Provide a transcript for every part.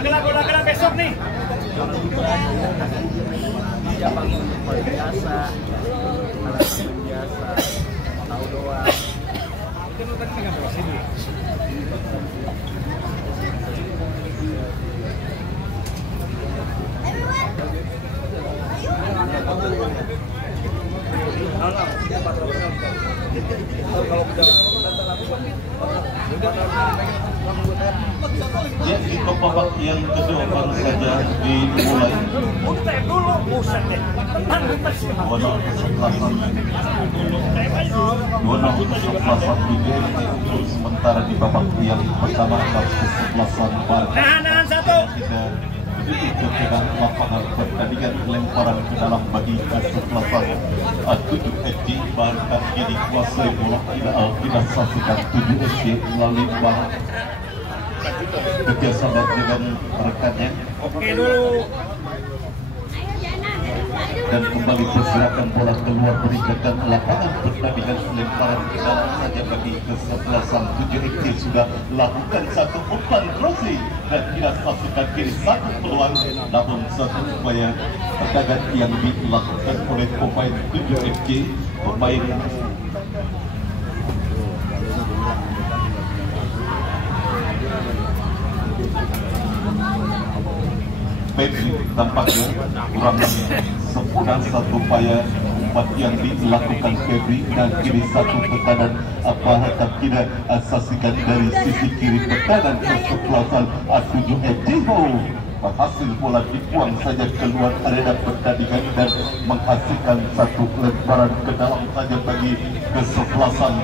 Udah gerak besok nih. Jabang biasa, alasan biasa, tahu doang. Kan lu tadi pegang berapa sini? Jadi babak yang kedua baru saja dimulai. Warna kesebelasan untuk sementara di babak yang pertama kesebelasan Barca. Nahan satu. Dengan lapangan pertandingan lemparan ke dalam bagi kesebelasan 7 SG Barca kini kuasai bola tidak saksikan 7 SG melalui bola kerjasama dengan rekannya. Oke dulu. Dan kembali pergerakan bola keluar meningkatkan lapangan pertandingan lemparan ke dalam saja bagi kesebelasan 7 SG sudah lakukan satu umpan crossing dan tidak saksikan kiri satu peluang namun satu upaya perdagangan yang dilakukan oleh pemain 7 SG pemain Pepsi tampaknya kurang sempurna satu upaya umpan yang dilakukan Febri dan kiri satu tekanan apakah tidak saksikan dari sisi kiri tekanan kesebelasan 7 SG berhasil bola dibuang saja keluar arena pertandingan dan menghasilkan satu lemparan ke dalam saja bagi kesebelasan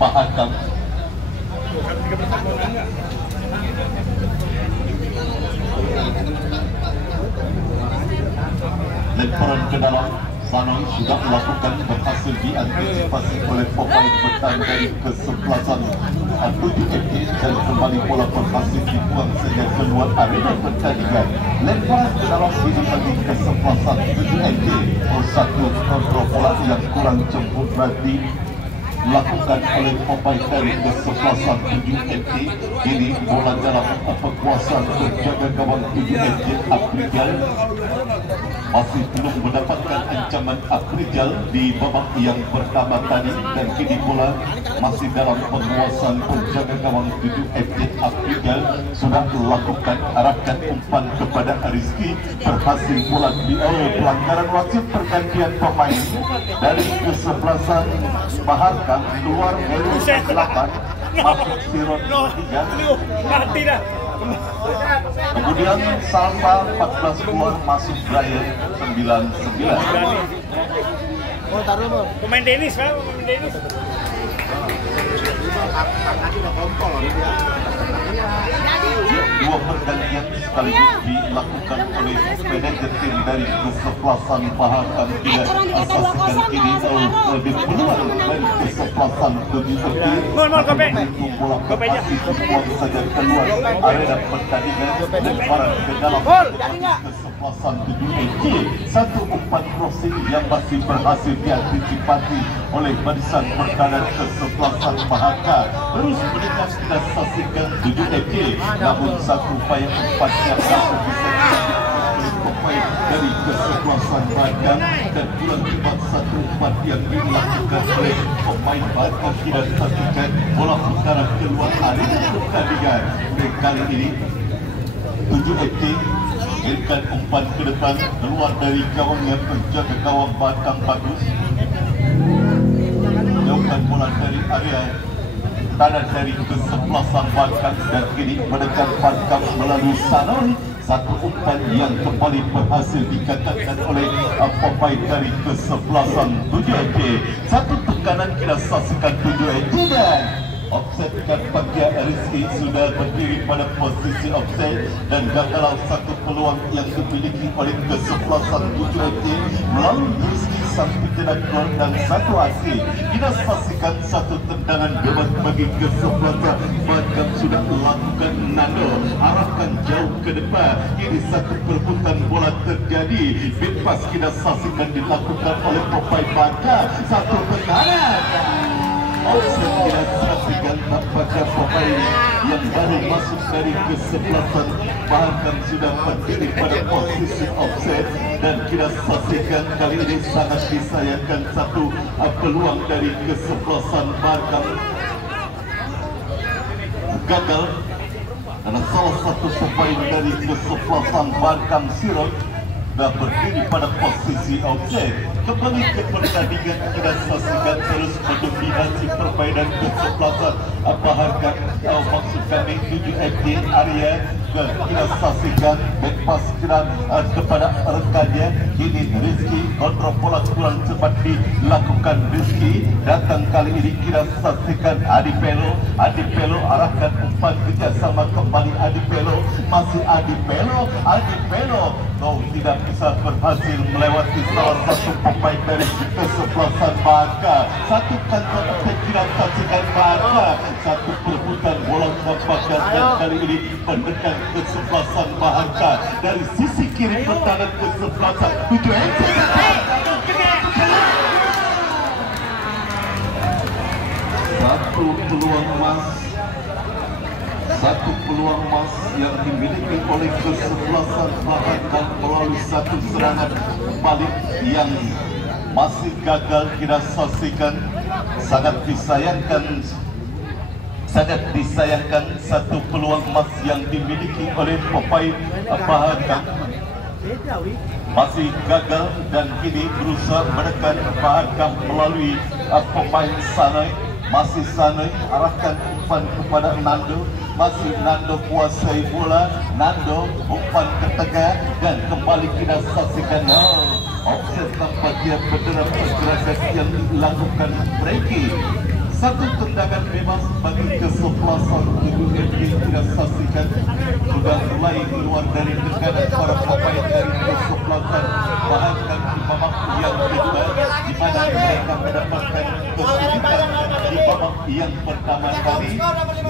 Pak Akam. Lemparan ke dalam Sanoi sudah melakukan berhasil diantisipasi oleh pemain bertahan dari kesebelasan 7 SG dan kembali bola berhasil dibuang saja keluar arena pertandingan. Lemparan ke dalam ini bagi kesebelasan 7 SG satu kontrol bola yang kurang sempurna dilakukan oleh pemain dari kesebelasan 7 SG. Ini bola dalam kekuasaan penjaga gawang 7 SG Aprijal masih belum mendapatkan ancaman Aprijal di babak yang pertama tadi dan kini bola masih dalam penguasaan penjaga gawang 7 SG Aprijal sudah melakukan arahkan umpan kepada Rizky berhasil bola di pelanggaran wasit pergantian pemain dari kesebelasan Baharkan keluar dari 8 masuk Siron 3 Tidak. kemudian Salva 14 keluar masuk Brian 99. Pemain tenis, Pak, pemain tenis. Dua pergantian sekaligus dilakukan oleh manajer tim dari kesebelasan Baharkan tidak asaskan ini lebih peluang dari kesebelasan saja keluar arena pertandingan lemparan ke dalam kesebelasan 7 SG satu umpan crossing yang masih berhasil diantisipasi oleh barisan pertahanan kesebelasan Baharkan terus mendekat tidak saksikan 7 SG namun satu upaya umpan yang dapat bisa pemain dari kesebelasan Baharkan dan kurang cepat satu umpan yang dilakukan oleh pemain Baharkan tidak saksikan bola putaran keluar arena pertandingan dan kali ini 7 SG mengirimkan umpan ke depan keluar dari gawang yang penjaga gawang Baharkan bagus jauhkan bola dari area tanah dari kesebelasan Baharkan dan kini mendekat Baharkan melalui Sanoi satu umpan yang kembali berhasil dikatakan oleh pemain dari kesebelasan 7 SG satu tekanan kita saksikan 7 SG dan offset dan bagian Rizky sudah berdiri pada posisi offset dan gagal satu peluang yang dimiliki oleh kesebelasan 7 SG melalui Rizky sang pencetak gol dan satu asing. Kita saksikan satu tendangan bebas bagi kesebelasan Baharkan sudah melakukan Nando arahkan jauh ke depan. Ini satu perebutan bola terjadi. Bit pas kita saksikan dilakukan oleh pemain Baharkan satu tekanan. Offset kita saksikan pada pemain yang baru baru masuk dari kesebelasan bahkan sudah berdiri pada posisi offset dan kita saksikan kali ini sangat disayangkan satu peluang dari kesebelasan bahkan gagal karena salah satu pemain dari kesebelasan Barkam Sirot dan berdiri pada posisi offset. Kembali ke pertandingan kita saksikan terus mendominasi permainan kesebelasan bahkan maksud kami 7 FD area kita saksikan back pass kepada rekannya. Kini Rizky kontrol bola kurang cepat dilakukan Rizky. Datang kali ini kita saksikan Adi Pelo arahkan umpan kerjasama kembali Adi Pelo. Masih Adi Pelo tidak bisa berhasil melewati salah satu pemain dari kesebelasan Baka. Satu kantong kita saksikan Baka. Satu perebutan bola Baka dan kali ini mendekat kesebelasan Baka dari sisi kiri pertahanan kesebelasan 7 satu peluang emas yang dimiliki oleh kesebelasan Baka melalui satu serangan balik yang masih gagal kita saksikan. Sangat disayangkan satu peluang emas yang dimiliki oleh pemain Baka masih gagal dan kini berusaha menekan Baka melalui pemain Sanai. Masih Sanai arahkan umpan kepada Nando. Masih Nando kuasai bola. Nando umpan ke tengah dan kembali kita saksikan offset tanpa dia berdera pergerakan yang dilakukan Breki. Satu tendangan bebas bagi kesebelasan UFD kita saksikan sudah mulai keluar dari tekanan para pemain dari kesebelasan bahkan di babak yang kedua di mana mereka mendapatkan kesulitan di babak yang pertama kali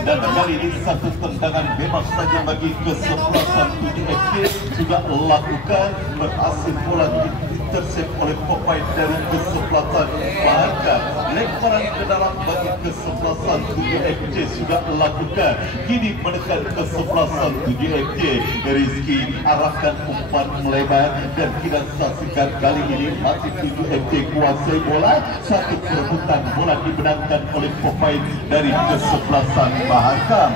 dan kali ini satu tendangan bebas saja bagi kesebelasan UFD sudah lakukan berhasil bola intercept oleh pemain dari kesebelasan bahkan lemparan ke dalam bagi kesebelasan 7FJ sudah lakukan. Kini menekan kesebelasan 7FJ. Rizky arahkan umpan melebar dan kita saksikan kali ini masih 7FJ kuasai bola. Satu perebutan bola dimenangkan oleh pemain dari kesebelasan Bahakam.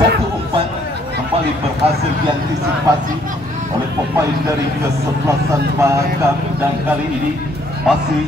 Satu umpan kembali berhasil diantisipasi oleh pemain dari kesebelasan Bahakam dan kali ini masih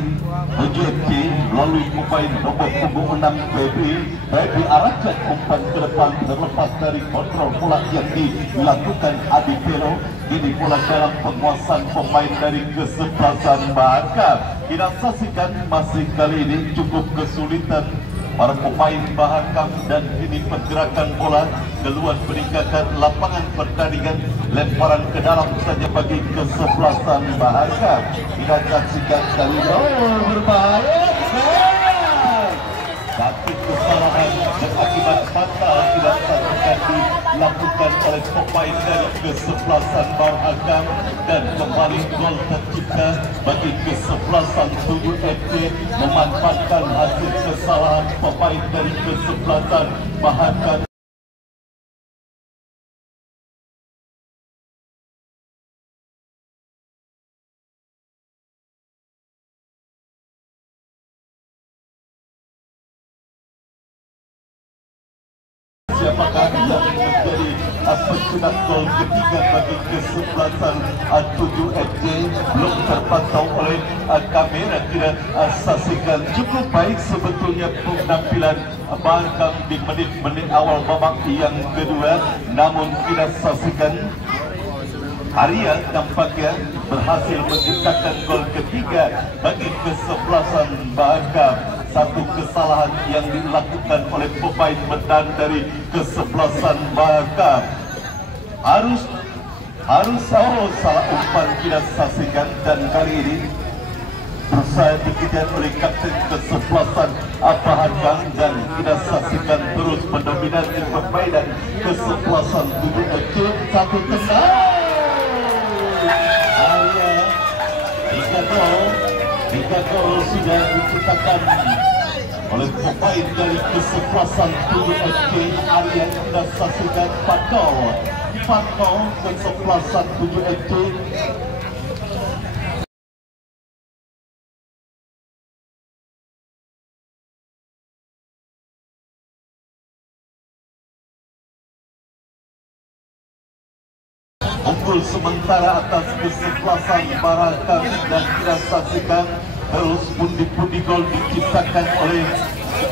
OJFK melalui pemain nomor punggung 6 Febri arahkan umpan ke depan terlepas dari kontrol bola yang dilakukan Adi Pelo. Ini bola dalam penguasaan pemain dari kesebelasan Bahakam. Kita saksikan masih kali ini cukup kesulitan para pemain Bahakam dan ini pergerakan bola keluar meninggalkan lapangan pertandingan. Lemparan ke dalam saja bagi kesebelasan Bahakam. Kita saksikan kali berbahaya. Tapi kesalahan dan akibat fatal tidak saksikan dilakukan oleh pemain dari kesebelasan Bahakam dan kembali gol tercipta bagi kesebelasan 7FC memanfaatkan hasil kesalahan pemain dari kesebelasan Bahakam. Siapakah yang menjadi pencetak gol ketiga bagi kesebelasan 7FJ belum terpantau oleh kamera. Kita saksikan cukup baik sebetulnya penampilan Bahakam di menit-menit awal babak yang kedua, namun kita saksikan Arya tampaknya berhasil menciptakan gol ketiga bagi kesebelasan Bahakam. Satu kesalahan yang dilakukan oleh pemain bertahan dari kesebelasan Bahakam. Harus salah umpan kita saksikan dan kali ini berusaha dikejar oleh kapten kesebelasan Bahakam dan kita saksikan terus mendominasi permainan kesebelasan 7FC. Satu tendang. Tiga gol sudah diciptakan oleh pemain dari kesebelasan 7 FK Arya kita saksikan 4-0 kesebelasan 7 FK. Unggul sementara atas kesebelasan Barakan dan kita saksikan terus pundi-pundi gol diciptakan oleh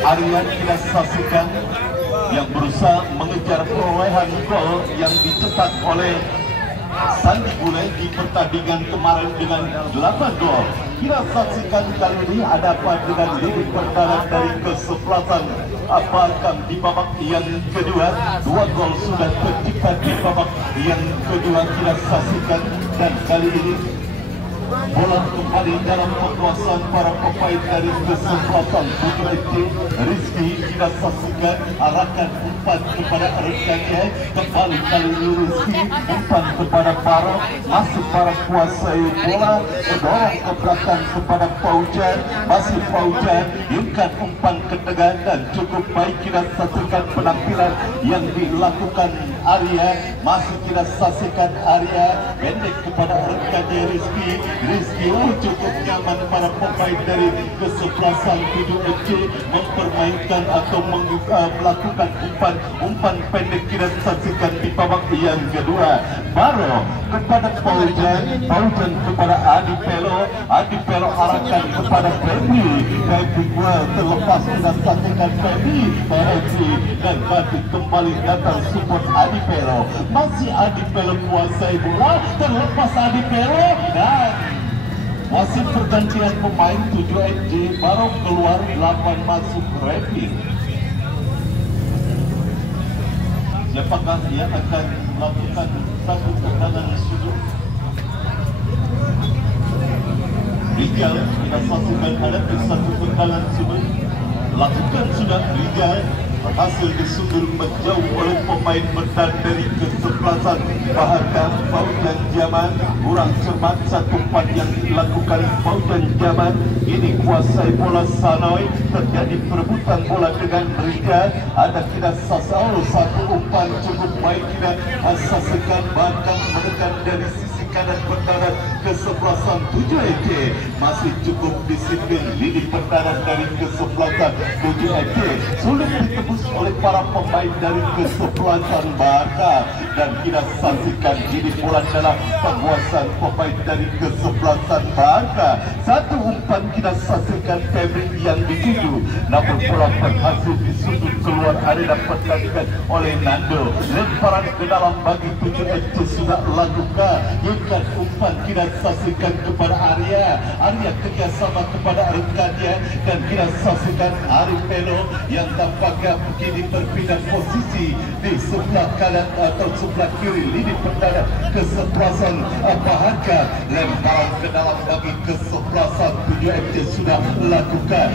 Aryan. Kita saksikan yang berusaha mengejar perolehan gol yang dicetak oleh Sandi Gule di pertandingan kemarin dengan 8 gol. Kita saksikan kali ini ada apa dengan lini pertahanan dari kesebelasan Barakan di babak yang kedua. 2 gol sudah tercipta di babak yang kedua. Kita saksikan dan kali ini bola kembali dalam penguasaan para pemain dari kesebelasan 7 FK. Rizky kita saksikan arahkan umpan kepada rekannya. Kembali kali ini Rizky umpan kepada Baro, masuk para kuasai bola, mendorong ke belakang kepada Paujan, masih Paujan yungkan umpan ke tengah dan cukup baik. Kita saksikan penampilan yang dilakukan Arya, masih kita saksikan Arya pendek kepada rekannya Rizky cukup nyaman para pemain dari kesebelasan 7 FK mempermainkan atau melakukan umpan pendek. Kita saksikan di babak yang kedua. Baro kepada Paujan kepada Adi Pelo arahkan kepada Febri terlepas. Kita saksikan Febri dan Batu kembali datang support Adi Pelo. Masih Adi Pelo kuasai bola, terlepas Adi Pelo dan wasit pergantian pemain 7 FK. Baru keluar 8 masuk Repi. Siapakah yang akan melakukan satu tendangan sudut? Rijal kita saksikan ada satu tendangan sudut lakukan sudah. Rijal berhasil disundur menjauh oleh pemain bertahan dari kesebelasan Bahkan Paujan Jaman. Kurang cermat satu umpan yang dilakukan Paujan Jaman. Ini kuasai bola Sanoy, terjadi perebutan bola dengan Rijal. Ada tidak sasal satu umpan cukup baik. Tidak saksikan Bahkan menekan dari sisi kanan pertahanan kesebelasan 7 FK. Masih cukup disiplin lini pertahanan dari kesebelasan 7 FK. Sulit ditebus oleh para pemain dari kesebelasan Bahkan dan kita saksikan ini bola dalam penguasaan pemain dari kesebelasan Bahkan. Satu umpan kita saksikan Febri yang dituju, namun bola berhasil disundut keluar arena pertandingan oleh Nando. Lemparan ke dalam bagi 7 FK sudah lakukan. Ikan umpan kita saksikan kepada Arya kerjasama kepada rekannya dan kita saksikan Arif Pelo yang tampaknya begini berpindah posisi di sebelah kanan atau sebelah kiri lini pertahanan kesebelasan Bahkan. Lemparan ke dalam bagi kesebelasan 7 FK sudah lakukan.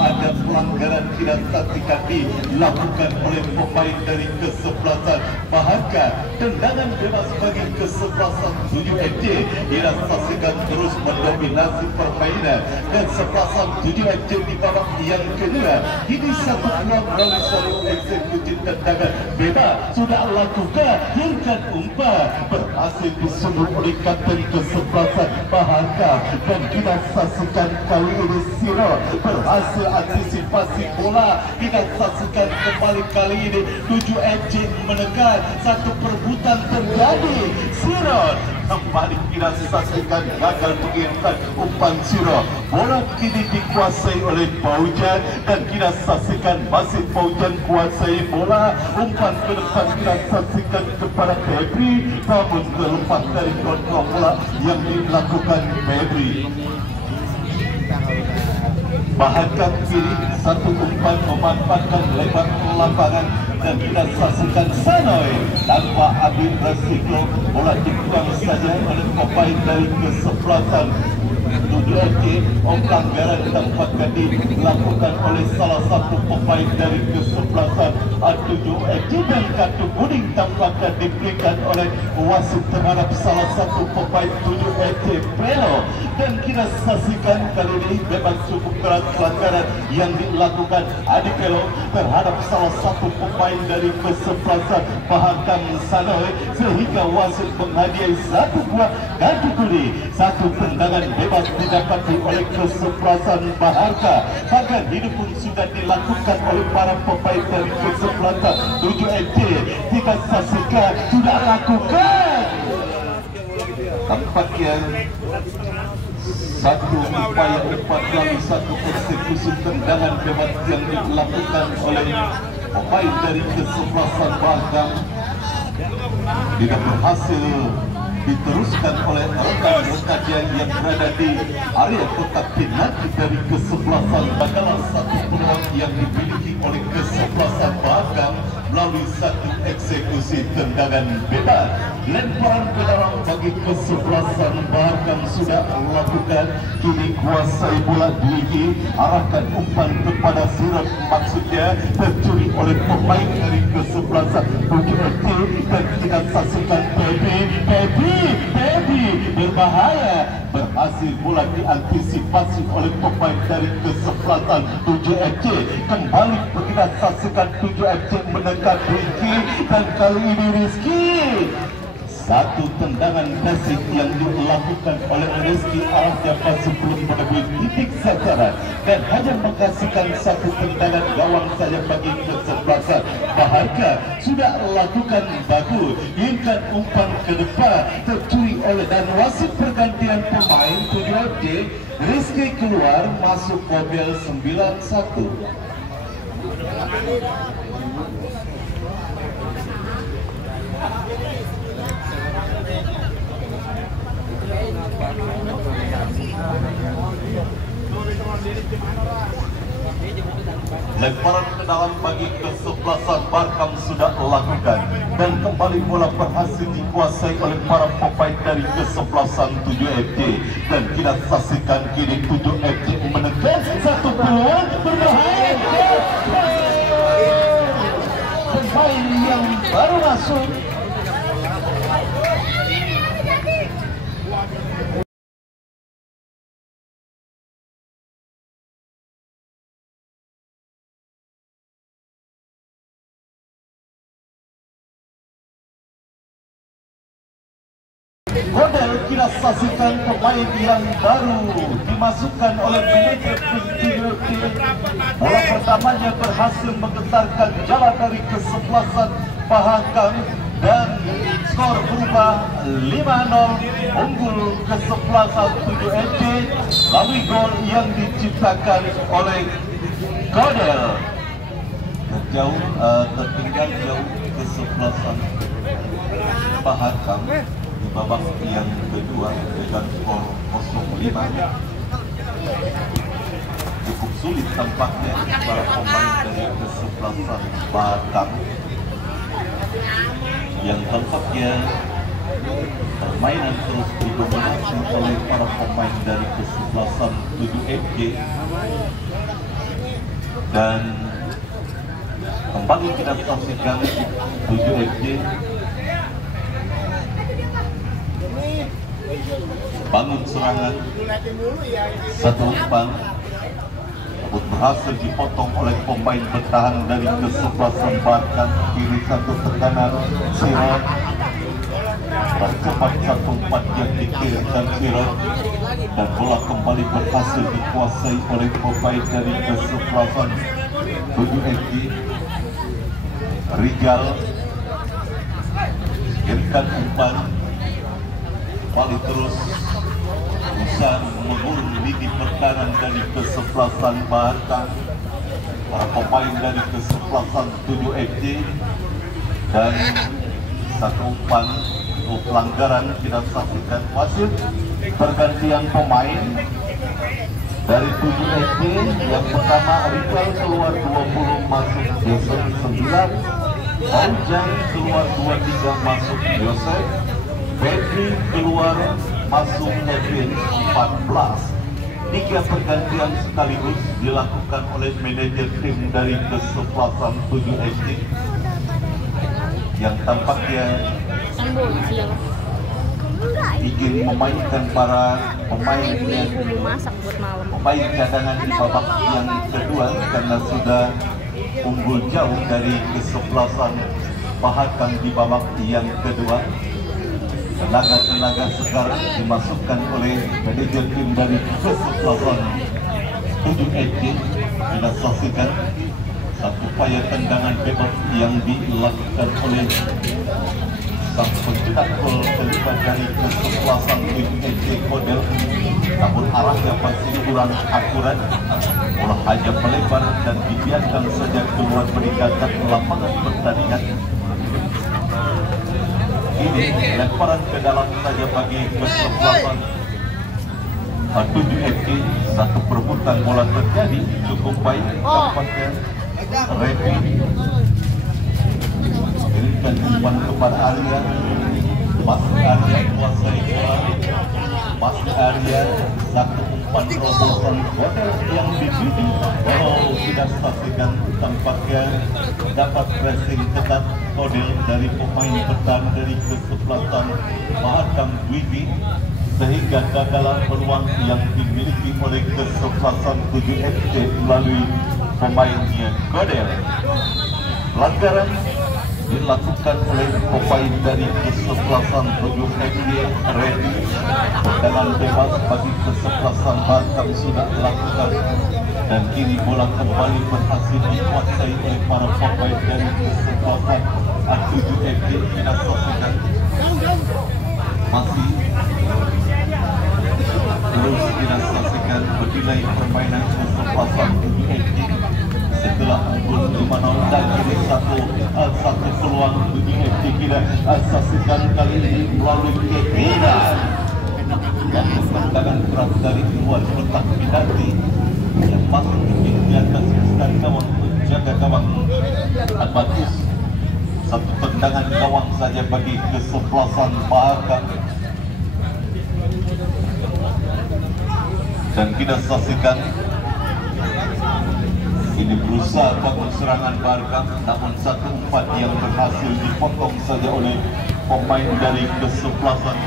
Ada pelanggaran kita saksikan dilakukan oleh pemain dari kesebelasan Bahkan. Tendangan bebas bagi kesebelasan 7 FK. Kita saksikan terus mendominasi permainan dan kesebelasan 7 FK di babak yang kedua. Ini satu peluang melalui seluruh eksekusi tendangan bebas sudah lakukan. Hingga umpan berhasil disundur oleh kapten kesebelasan Bahkan dan kita saksikan kali ini Siro berhasil antisipasi bola. Kita saksikan kembali kali ini 7 FK menekan, satu perebutan terjadi. Siro kembali kita saksikan gagal mengirimkan umpan Siro. Bola kini dikuasai oleh Paujan dan kita saksikan masih Paujan kuasai bola. Umpan ke depan kita saksikan kepada Febri, namun terlepas dari kontrol bola yang dilakukan Febri. Bahkan kiri satu umpan memanfaatkan lebar lapangan dan kita saksikan Sanoy tanpa ambil resiko. Bola dibuang saja oleh pemain dari kesebelasan 7 7FJ. Pelanggaran tampaknya dilakukan oleh salah satu pemain dari kesebelasan 7FJ, dan kartu kuning tampaknya diberikan oleh wasit terhadap salah satu pemain 7FJ Pelo. Dan kita saksikan kali ini memang cukup keras pelanggaran yang dilakukan Adi Pelo terhadap salah satu pemain dari kesebelasan Bahakam Sanoy, sehingga wasit menghadiahi satu buah kartu kuning. Satu tendangan bebas didapati oleh kesebelasan Baharka. Bahkan ini pun sudah dilakukan oleh para pemain dari kesebelasan 7FJ. Kita saksikan sudah lakukan. Tampaknya satu upaya umpan lalu satu eksekusi tendangan bebas yang dilakukan oleh pemain dari kesebelasan Bahakam tidak berhasil diteruskan oleh rekan-rekan yang berada di area kotak penalti dari kesebelasan. Adalah satu peluang yang dimiliki oleh kesebelasan Bahakam melalui satu eksekusi tendangan bebas. Lemparan ke dalam bagi kesebelasan Bahakam sudah melakukan. Kini kuasai bola Dwiki, arahkan umpan kepada Sirot, maksudnya tercuri oleh pemain dari kesebelasan 7FJ. Dan kita saksikan Pepi berbahaya, berhasil bola diantisipasi oleh pemain dari kesebelasan 7FJ. Kembali kita saksikan 7FJ menekan Rizky, dan kali ini Rizky satu tendangan basic yang dilakukan oleh Rizky arahnya pas sebelum menembus titik sasaran, dan hanya menghasilkan satu tendangan gawang saja bagi kesebelasan Baharka. Sudah lakukan bagus, inginkan umpan ke depan, tercuri oleh dan wasit pergantian pemain 7FJ. Rizky keluar, masuk mobil 91. Lemparan ke dalam bagi kesebelasan Bahakam sudah lakukan, dan kembali bola berhasil dikuasai oleh para pemain dari kesebelasan 7FJ. Dan kita saksikan kini 7FJ menekan satu peluang berbahaya. Pemain yang baru masuk Godel. Kita saksikan pemain yang baru dimasukkan oleh manajer 7FJ. Bola pertamanya berhasil menggetarkan jalan dari kesebelasan Bahakam, dan skor berubah 5-0 unggul kesebelasan 7FJ melalui gol yang diciptakan oleh Godel. Tertinggal jauh kesebelasan Bahakam di babak yang kedua dengan skor 0-5. Cukup sulit tampaknya para pemain dari kesebelasan Bahakam yang tampaknya permainan terus didominasi oleh para pemain dari kesebelasan 7FJ. Dan kembali kita saksikan 7FJ bangun serangan, satu umpan berhasil dipotong oleh pemain bertahan dari kesebelasan Bahakam. Kiri satu tekanan Sirot, cepat satu umpan yang dikirimkan Sirot, dan bola kembali berhasil dikuasai oleh pemain dari kesebelasan 7FJ. Rijal kirimkan umpan, kembali terus bisa mengurung lini pertahanan dari kesebelasan Bahakam. Para pemain dari kesebelasan 7FJ, dan satu umpan untuk pelanggaran kita saksikan wasit pergantian pemain dari 7FJ. Yang pertama Rijal keluar 20 masuk Yosef 9, Fauzan keluar 23 masuk Yosef, Bedri keluar masuk Kevin 14. Tiga pergantian sekaligus dilakukan oleh manajer tim dari kesebelasan 7 SD yang tampaknya ingin memainkan para pemain cadangan di babak yang kedua karena sudah unggul jauh dari kesebelasan Pahakam di babak yang kedua. Tenaga-tenaga segar dimasukkan oleh manajer tim dari kesebelasan 7 SD. Kita saksikan satu upaya tendangan bebas yang dilakukan oleh sang pencetak gol dari kesebelasan 7 SD Kodel, namun arahnya masih kurang akurat. Bola hanya melebar dan dibiarkan saja keluar meninggalkan lapangan pertandingan. Ini lemparan ke dalam saja bagi kesebelasan 7 SD. Satu perebutan bola terjadi cukup baik tampaknya. Refi berikan umpan kepada Arya. Masuk Arya kuasai bola. Masuk Arya, satu umpan terobosan Kodel yang dibidik. Oh, tidak saksikan tampaknya dapat pressing ketat Kodel dari pemain bertahan dari kesebelasan Mahakam Dwiki, sehingga gagalan peluang yang dimiliki oleh kesebelasan 7 SD melalui pemainnya Kodel. Pelanggaran dilakukan oleh pemain dari kesebelasan 7 SD Ready. Tendangan bebas bagi kesebelasan Mahakam sudah dilakukan dan kini bola kembali berhasil dikuasai oleh para pemain dari kesebelasan 7 SD. Kita saksikan masih terus kita saksikan bernilai permainan kesebelasan 7 SD setelah unggul 5-0 dan kini satu peluang 7 SD. Kita saksikan kali ini melalui Kevina dan tendangan keras dari luar kotak penalti yang masuk di atas stand gawang menjaga gawang Bagus. Satu tendangan gawang saja bagi kesebelasan Mahakam. Dan kita saksikan ini berusaha bangun serangan Mahakam, namun satu umpan yang berhasil dipotong saja oleh pemain dari kesebelasan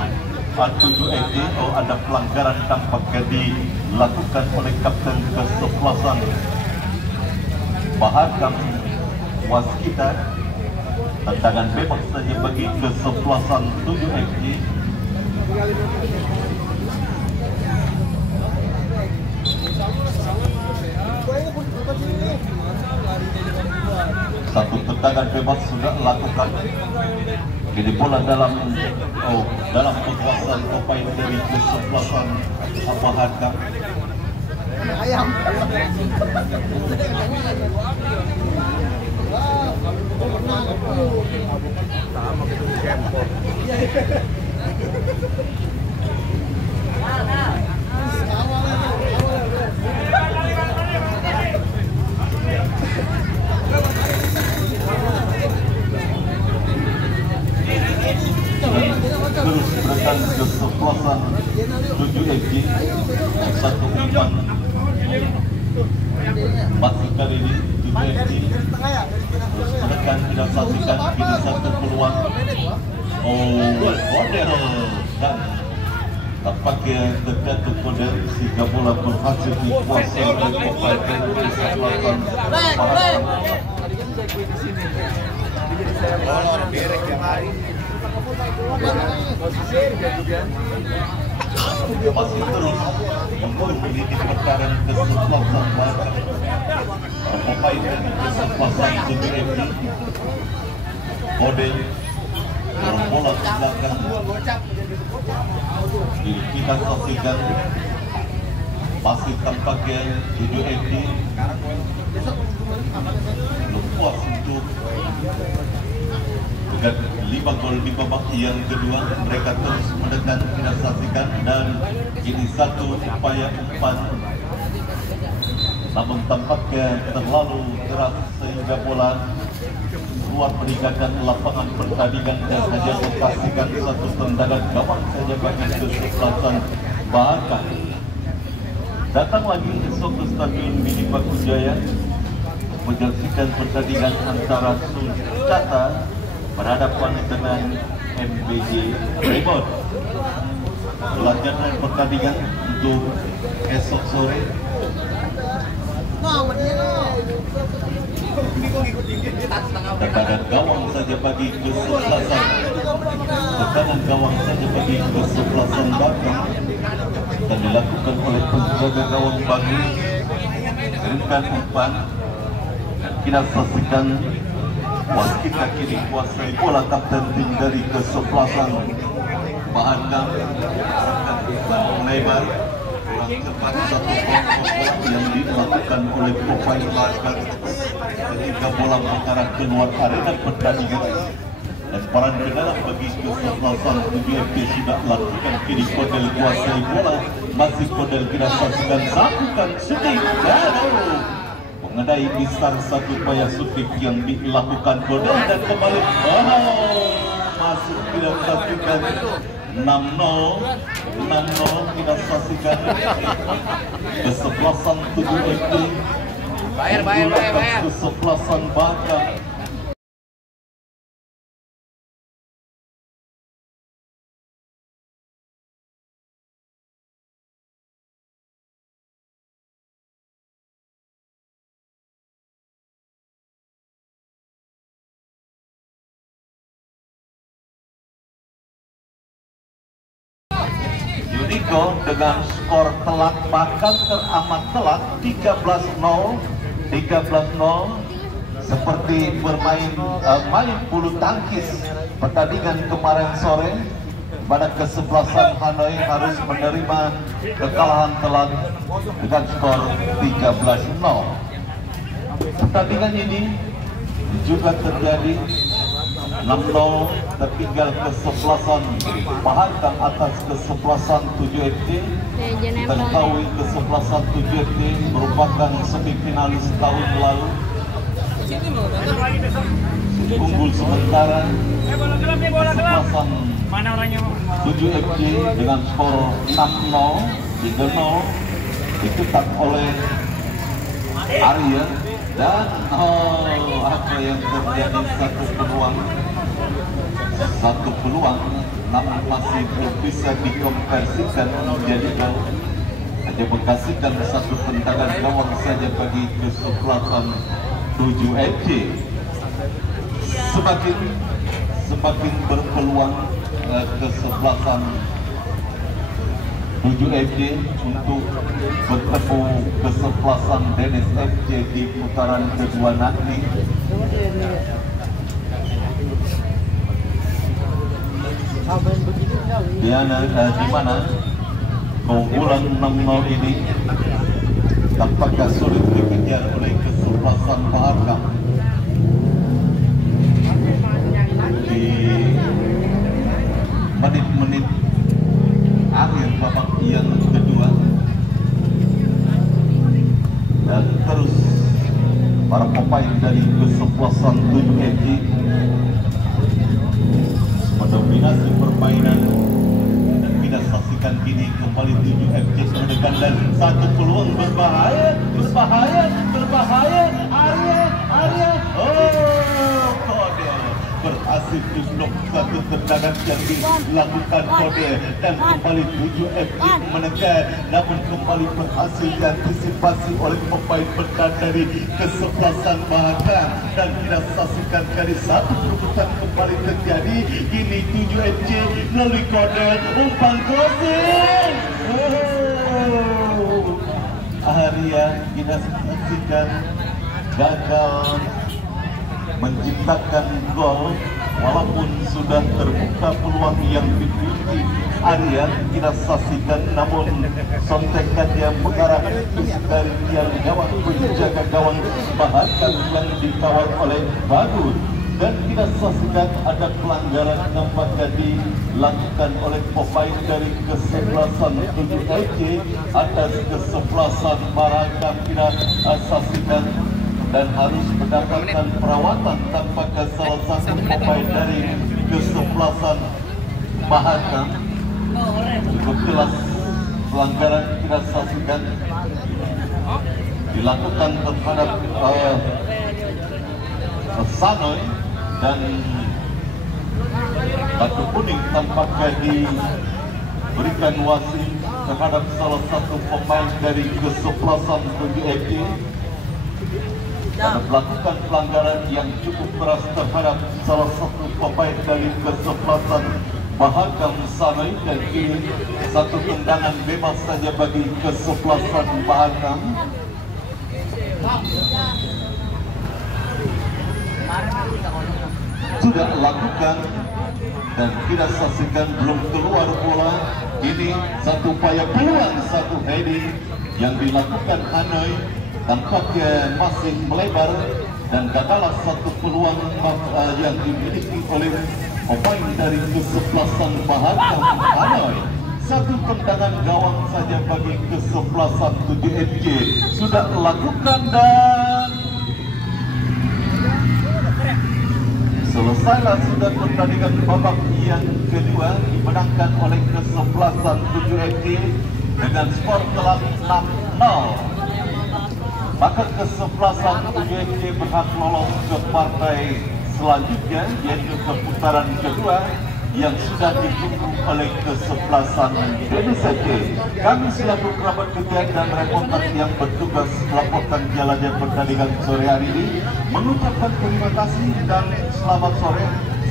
7 SD. Oh, ada pelanggaran tampaknya dilakukan oleh kapten kesebelasan Mahakam waskita. Tendangan bebas saja bagi kesebelasan 7 SD. Satu tendangan bebas sudah dilakukan. Jadi bola dalam kekuasaan pemain dari kesebelasan Mahakam. Ayam. Sama gitu di Kempor. Terus berikan kesebelasan 7 SD. Satu umpan masih kali ini 7 SD. Terus menekan, tidak saksikan kini satu peluang. Oh, Kodel dan tampaknya terjatuh Kodel sehingga bola berhasil dikuasai oleh pemain kesebelasan Mahakam. Masih terus memiliki perkara kesebelasan Mahakam. Pemain dari kesebelasan 7 SD Kodel bola ke belakang. Kita saksikan masih tampaknya 7 SD belum puas untuk dengan 5 gol di babak yang kedua. Mereka terus menekan, kita saksikan, dan ini satu upaya umpan namun tampaknya terlalu keras sehingga bola keluar meninggalkan lapangan pertandingan dan hanya menghasilkan satu tendangan gawang saja bagi kesebelasan Mahakam. Datang lagi esok ke Stadion Mini Bakujaya menyaksikan pertandingan antara Sulcata berhadapan dengan MBJ Raymond. Pelancaran pertandingan untuk esok sore. Tekanan gawang saja bagi kesebelasan. Tekanan gawang saja bagi kesebelasan Batam dan dilakukan oleh penjaga gawang bagus. Berikan umpan. Kita saksikan wasit kiri kuasai bola kapten tim dari kesebelasan Batam. Lebar kurang cepat satu yang dilakukan oleh pemain Batam ketika bola mengarah keluar arena pertandingan. Dan peran pengarah bagi kesebelasan 7FP sudah lakukan kiri kodel kuasai bola. Masih kodel kita saksikan lakukan shooting dan mengenai besar satu upaya shooting yang dilakukan kodel dan kembali masuk tidak saksikan 6-0 kita saksikan kesebelasan 7FP bayar kesebelasan Batam. Uniko dengan skor telak bahkan teramat telak 13-0 seperti bermain main bulu tangkis pertandingan kemarin sore, pada kesebelasan Hanoi harus menerima kekalahan telak dengan skor 13-0. Pertandingan ini juga terjadi 6-0 tertinggal kesebelasan Batam atas kesebelasan 7FP. Kita ketahui kesebelasan 7FP merupakan semifinalis tahun lalu, unggul sementara kesebelasan 7FP dengan skor 6-0 3-0 diketat oleh Arya. Dan apa yang terjadi, satu peluang namun masih belum bisa dikonversikan menjadi gol. Hanya menghasilkan satu tendangan gawang saja bagi kesebelasan 7FC. Semakin berpeluang kesebelasan 7FC untuk bertemu kesebelasan Dennis FC di putaran kedua nanti. Di mana keunggulan 6-0 ini tampaknya sulit dikejar oleh kesebelasan Batam. Di menit-menit akhir babak yang kedua, dan terus para pemain dari kesebelasan 7FC mendominasi permainan. Dan kita saksikan kini kembali 7FC mendekat dan satu peluang berbahaya Arya Kodel berhasil diblok satu tendangan yang dilakukan Kodel, dan kembali 7FC menekan, namun kembali berhasil diantisipasi oleh pemain bertahan dari kesebelasan Batam. Dan kita saksikan kali satu perebutan kembali terjadi. Kini 7FC melalui Kodel umpan crossing. Arya kita saksikan gagal menciptakan gol walaupun sudah terbuka peluang yang dimiliki Arya. Kita saksikan namun sontekan yang mengarah dari tiang gawang penjaga gawang Batam yang dikawal oleh Bagus. Dan kita saksikan ada pelanggaran nampaknya dilakukan oleh pemain dari kesebelasan 7FC atas kesebelasan Batam. Kita saksikan dan harus mendapatkan perawatan tampaknya salah satu pemain dari kesebelasan Batam cukup jelas pelanggaran kita saksikan dilakukan terhadap Sanoy dan kartu kuning tampaknya diberikan wasit terhadap salah satu pemain dari kesebelasan PGFT karena melakukan pelanggaran yang cukup keras terhadap salah satu pemain dari kesebelasan Mahakam Sanoy, dan kini satu tendangan bebas saja bagi kesebelasan Mahakam. Sudah lakukan dan kita saksikan belum keluar bola. Ini satu upaya peluang, satu heading yang dilakukan Hanoi tampaknya masih melebar dan gagal satu peluang yang dimiliki oleh pemain dari kesebelasan Mahakam Hanoi. Satu tendangan gawang saja bagi kesebelasan 7FJ sudah lakukan dan selesailah sudah pertandingan babak yang kedua dimenangkan oleh kesebelasan 7FJ dengan skor telak 6-0. Maka kesebelasan 7FJ berhak lolos ke partai selanjutnya, yaitu ke putaran kedua yang sudah ditunggu oleh kesebelasan DBCT. Kami selaku kerabat kerja dan reporter yang bertugas melaporkan jalannya pertandingan sore hari ini mengucapkan terima kasih dan selamat sore.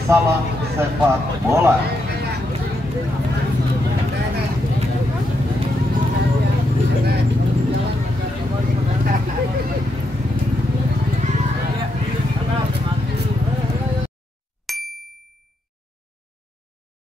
Salam sepak bola.